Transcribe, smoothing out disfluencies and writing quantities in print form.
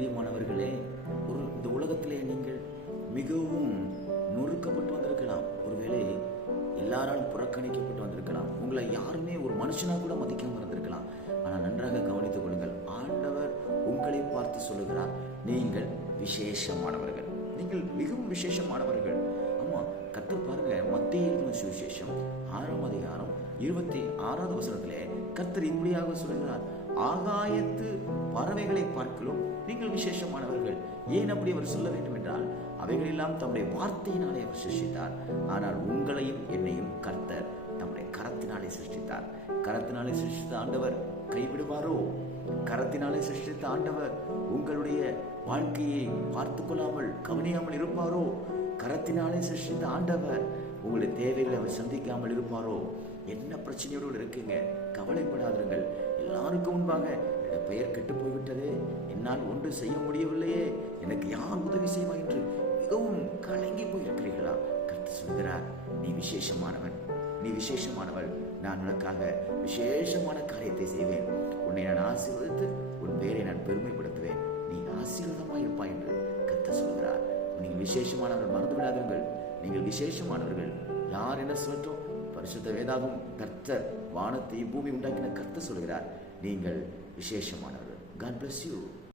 பிரியமானவர்களே, இந்த உலகத்திலே நீங்கள் மிகவும் நொறுக்கப்பட்டு வந்திருக்கலாம். ஒருவேளை எல்லாராலும் புறக்கணிக்கப்பட்டு வந்திருக்கலாம். உங்களை யாருமே ஒரு மனுஷனா கூட மதிக்காம இருந்திருக்கலாம். ஆனால் நன்றாக கவனித்துக் கொள்ளுங்கள். ஆண்டவர் உங்களை பார்த்து சொல்லுகிறார், நீங்கள் விசேஷமானவர்கள், நீங்கள் மிகவும் விசேஷமானவர்கள். ஆமா, கர்த்தர் பாருங்க, மத்தேயு சுவிசேஷம் 6ஆம் அதிகாரம் 26வது வசனத்திலே கர்த்தர் இப்படியாக சொல்லுகிறார், ஆகாயத்து பறவைகளை பார்க்கலும் நீங்கள் விசேஷமானவர்கள். ஏன் அப்படி அவர் சொல்ல வேண்டும் என்றால், அவைகளெல்லாம் தம்முடைய வார்த்தையினாலே அவர் சிருஷ்டித்தார். ஆனால் உங்களையும் என்னையும் கர்த்தர் தம்முடைய கரத்தினாலே சிருஷ்டித்தார். கரத்தினாலே சிருஷ்டித்த ஆண்டவர் கைவிடுவாரோ? கரத்தினாலே சிருஷ்டித்த ஆண்டவர் உங்களுடைய வாழ்க்கையை பார்த்து கொள்ளாமல் கவனியாமல் இருப்பாரோ? கரத்தினாலே சிருஷ்டித்த ஆண்டவர் உங்களுடைய தேவைகளை அவர் சந்திக்காமல் இருப்பாரோ? என்ன பிரச்சனையோடு இருக்குங்க, கவலைப்படாதீர்கள். எல்லாருக்கும் முன்பாக என்னுடைய பெயர் கெட்டு போய்விட்டதே, என்னால் ஒன்று செய்ய முடியவில்லையே, எனக்கு யார் உதவி செய்வா என்று மிகவும் கலங்கி போயிருக்கிறீர்களா? கர்த்தர் சொல்கிறார், நீ விசேஷமானவன், நீ விசேஷமானவள். நான் உனக்காக விசேஷமான காரியத்தை செய்வேன். உன்னை நான் ஆசீர்வதித்து உன் பெயரை நான் பெருமைப்படுத்துவேன். நீ ஆசீர்வாதமாயிருப்பாய் என்று கர்த்தர் சொல்கிறார். நீங்கள் விசேஷமானவர்கள், மறந்து விடாதீர்கள். நீங்கள் விசேஷமானவர்கள். யார் என்ன சொல்லட்டும், பரிசுத்த வேதாகம் கர்த்தர் வானத்தை பூமி உண்டாக்கின கர்த்தர் சொல்கிறார், நீங்கள் விசேஷமானவர்கள். God bless you.